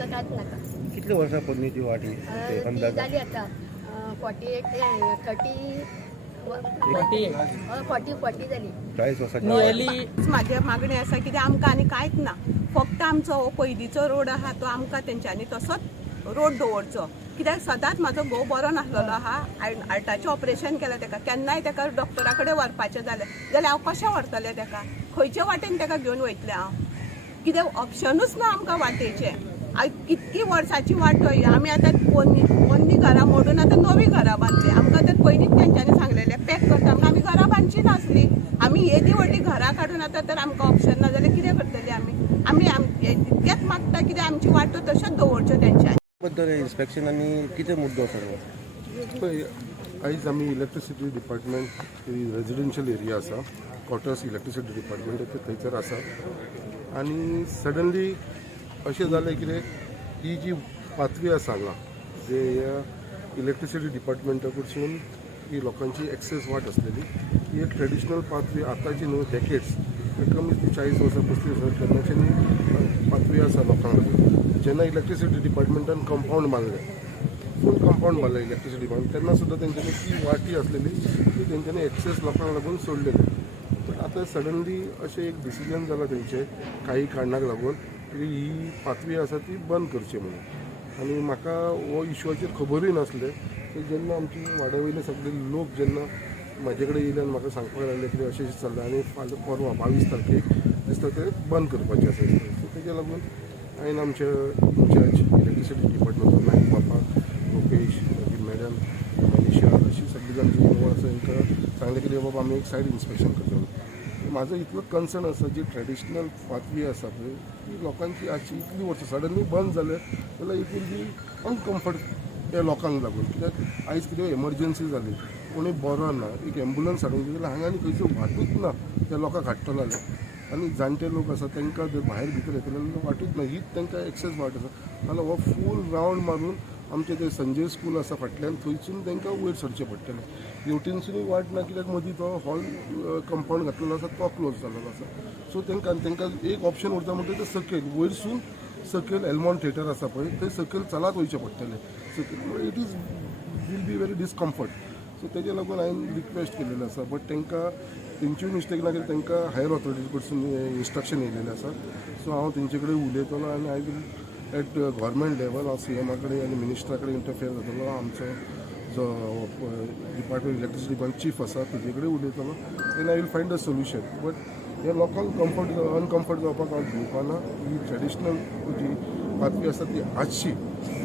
तर कांयच नाका. कितले वर्सां पडली वाट ही ती अंदाज जाली आतां 40 जाली. 40 वर्सांची म्हाजे मागणी आसा कितें आमकां आनी कांयच ना. फक्त आमचो हो पयलींचो रोड आहा तो आमकां तेंच्यांनी तसोच रोड दवरचो. कित्याक सदांच म्हाजो घोव बरो नासलेलो आहा. हार्टाचें ऑपरेशन केलें ताका. केन्नाय ताका डॉक्टरा कडेन व्हरपाचें जालें जाल्यार हांव कशें व्हरतलें ताका? खंयचे वाटेन ताका घेवन वयतलें हांव? कित्याक ऑप्शनूच ना आमकां वाटेचें. कितकी वर्साची वाट ही. आमी आतां पोन्नी घरां मोडून आतां नवी घरां बांदली. आमकां तर पयलींच तेंच्यांनी सांगलेलें पॅक करता आमकां. आमी घरां बांदची नासली. आमी येदी व्हडली घरां काडून आतां तर आमकां ऑप्शन ना जाल्यार कितें करतलीं आमी इतकेंच मागता कित्याक आमची वाटो तश्योच दवरच्यो तेंच्यांनी. बद्दल इन्स्पेक्शनांनी कितें मुद्दो आसा? पळय आयज आमी इलेक्ट्रिसिटी डिपार्टमेंट रेजिडेन्शियल एरिया आसा, क्वॉर्टर्स इलेक्ट्रिसिटी डिपार्टमेंट थंयसर आसा आनी सडनली अशें जालें कितें ही जी पाथवी आसा हांगा जे इलेक्ट्रिसिटी डिपार्टमेंटा कडसून ही लोकांची एक्सेस वाट आसलेली ही एक ट्रेडिशनल पाथवी आतांची न्हू डेकेड्स कमीत 40 वर्सां 35 वर्सां तेन्नाच्यानी पाथवी आसा लोकांक लागून. जेन्ना इलेक्ट्रिसिटी डिपार्टमेंटान कंपाऊंड बांदलें फूल कंपाऊंड बांदलें इलेक्ट्रिसिटी डिपार्टमेंट तेन्ना सुद्दां तेंच्यांनी ती वाटी आसलेली ती तेंच्यांनी एक्सेस लोकांक लागून सोडलेली. बट आतां सडनली अशें एक डिसिजन जालां तेंचें काही कारणाक लागून की ही पाथवी आसा ती बंद करची म्हणून. आनी म्हाका हो इश्यूचेर खबरूय नासलें की जेन्ना आमची वाड्या वयले सगळे लोक जेन्ना म्हाजे कडेन येयले आनी म्हाका सांगपाक लागले की अशें चल्लां आनी फाल्यां परवां 22 तारखेक दिसता तें बंद करपाचें आसा. सो तेज्या लागून हांवें आमच्या इन्चार्ज इलेक्ट्रिसिटी डिपार्टमेंटान नायक बापा रुपेश मॅडम मनीषा अशी सगळीं जाण जी इनवॉल्व आसा तांकां सांगलें की बाबा आमी एक सायड इन्स्पेक्शन करतलो. म्हाजो इतलो कन्सर्न आसा जी ट्रेडिशनल पाथवी आसा पळय ती लोकांची आजची इतली वर्सां सडनली बंद जाले जाल्यार इट वील बी अनकम्फर्ट त्या लोकांक लागून. कित्याक आयज कितें एमर्जन्सी जाली कोणी बरो ना एक एम्बुलन्स हाडूंक जाय जाल्यार हांगा आनी खंयचो वाटूच ना त्या लोकांक हाडटलो जाल्यार. आनी जाणटे लोक आसा तांकां जर भायर भितर येतले जाल्यार वाटूच ना हीच तांकां एक्सेस वाट आसा. नाल्यार हो फूल रावंड मारून आमचें तें संजय स्कूल आसा फाटल्यान थंयसून तांकां वयर सरचें पडटलें. हेवटेनसूनय वाट ना कित्याक मदीं तो हॉल कंपाऊंड घातलेलो आसा तो क्लोज जाल्लो आसा. सो तांकां एक ऑप्शन उरता म्हणटा तें सकयल वयरसून सकयल एल्मॉन थिएटर आसा पळय थंय सकयल चलत वयचें पडटलें. सकयल it is will be very discomfort. So तेज्या लागून हांवें रिक्वेस्ट केलेलें आसा. बट तांकां तेंच्यूय मिस्टेक ना कित्याक तांकां हायर ऑथॉरिटी कडसून इन्स्ट्रक्शन येयलेलें आसा. सो हांव तेंचे कडेन उलयतलो आनी I will at government level हांव CM कडेन आनी मिनिस्टरा कडेन इंटरफियर जातलो. आमचो जो डिपार्टमेंट इलेक्ट्रिसिटी डिपार्टमेंट चीफ आसा तेजे कडेन उलयतलो and I will find a solution. But हे लोकांक अनकम्फर्ट जावपाक हांव दिवपाना. ही ट्रेडिशनल जी पाथवी आसा ती आजची.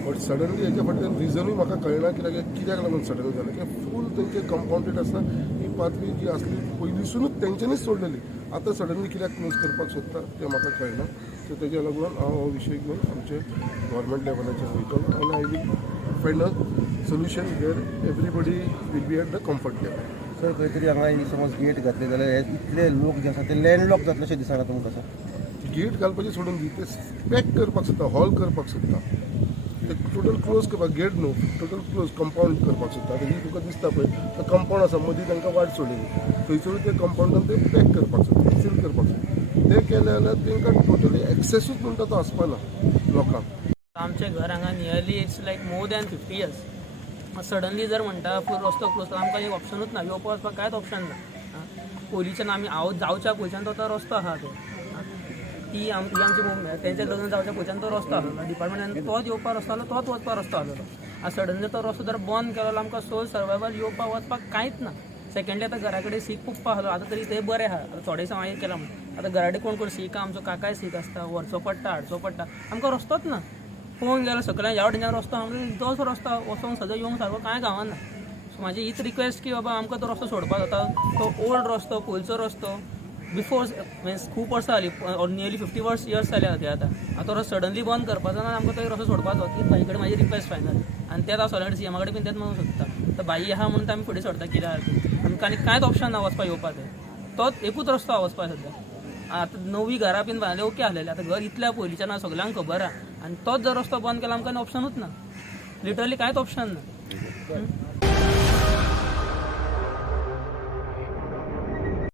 बट सडनली हेच्या फाटल्यान रिजनूय म्हाका कळना कित्याक लागून सडनली जालें की फूल तेंचे कंपाउंडेड आसा. ही पाथवी जी आसली पयलींसूनच तेंच्यांनीच सोडलेली. आतां सडनली कित्याक क्लोज करपाक सोदता तें म्हाका कळना. सो तेज्या लागून हांव हो विशय घेवन आमचे गव्हर्मेंट लेवलाचेर वयतलो आनी I will find a solution where everybody will be at the comfort level. Sir खंय तरी हांगा समज गेट घातले जाल्यार हे इतले लोक जे आसा ते लँडलॉक जातले अशें दिसना तुमकां? सर गेट घालपाचें सोडून दी ते पॅक करपाक सोदता हॉल करपाक सोदता. ते टोटल क्लोज करपाक गेट न्हू टोटल क्लोज कंपाऊंड करपाक सोदता. ही तुका दिसता पळय कंपाऊंड आसा मदीं तांकां वाट सोडलेली थंयसरूय ते कंपाऊंडान ते पॅक करपाक सोदता सील करपाक सोदता. ते केलें जाल्यार तांकां टोटली एक्सेसूच म्हणटा तो आसपाना लोकांक. आमचें घर हांगा nearly it's like more than 50 years. Suddenly जर म्हणटा फूल रस्तो क्लोज तर आमकां एक ऑप्शनूच ना. येवपाक वचपाक कांयच ऑप्शन ना. पयलींच्यान आमी हांव जावच्या पयलींच्यान तो रस्तो आहा तो ती आमची तेंचें लग्न जावच्या पयलींच्यान तो रस्तो आसलो डिपार्टमेंटान तोच येवपाक रस्तो आसलो तोच वचपाक रस्तो आसलो. आनी सडनली तो रस्तो जर बंद केलो जाल्यार आमकां सोल सर्वायवल येवपाक वचपाक कांयच ना. सेकंडली आतां घरा कडेन सीक पुगपा आसलो आतां तरी तें बरें आहा. थोडे दिसा हांवें केलां म्हणून आतां घरा कडेन कोण सीक आमचो काकाय सीक आसता व्हरचो पडटा हाडचो पडटा आमकां रस्तोच ना. पळोवंक गेल्यार सकल्यान ह्या वटेच्यान रस्तो आमकां तोच रस्तो वचोंक सगळें येवंक सारको कांय गावना. सो म्हाजी हीच रिक्वेस्ट की बाबा आमकां तो रस्तो सोडपाक जाता. तो ओल्ड रस्तो पयलींचो रस्तो बिफोर मिन्स खूब वर्सां जालीं नियरली 50 years जाले ते आतां तो रस्तो सडनली बंद करपाचो ना आमकां तो रस्तो सोडपाचो. ती भाई कडेन म्हाजी रिक्वेस्ट फायनल आनी तेच हांव सगळ्या CM कडेन बीन तेच म्हणूंक सोदता. आतां भाई आहा म्हणून आमी फुडें सरता कित्याक आमकां आनी कांयच ऑप्शन ना वचपाक येवपाक. तोच एकूच रस्तो आहा वचपाक सद्या. आतां नवी घरां बीन बांदले ओके आसलेले आतां घर इतल्या पयलींच्यान सगळ्यांक खबर आहा आनी तोच जर रस्तो बंद केलो आमकां ऑप्शनूच ना. लिटरली कांयच ऑप्शन ना.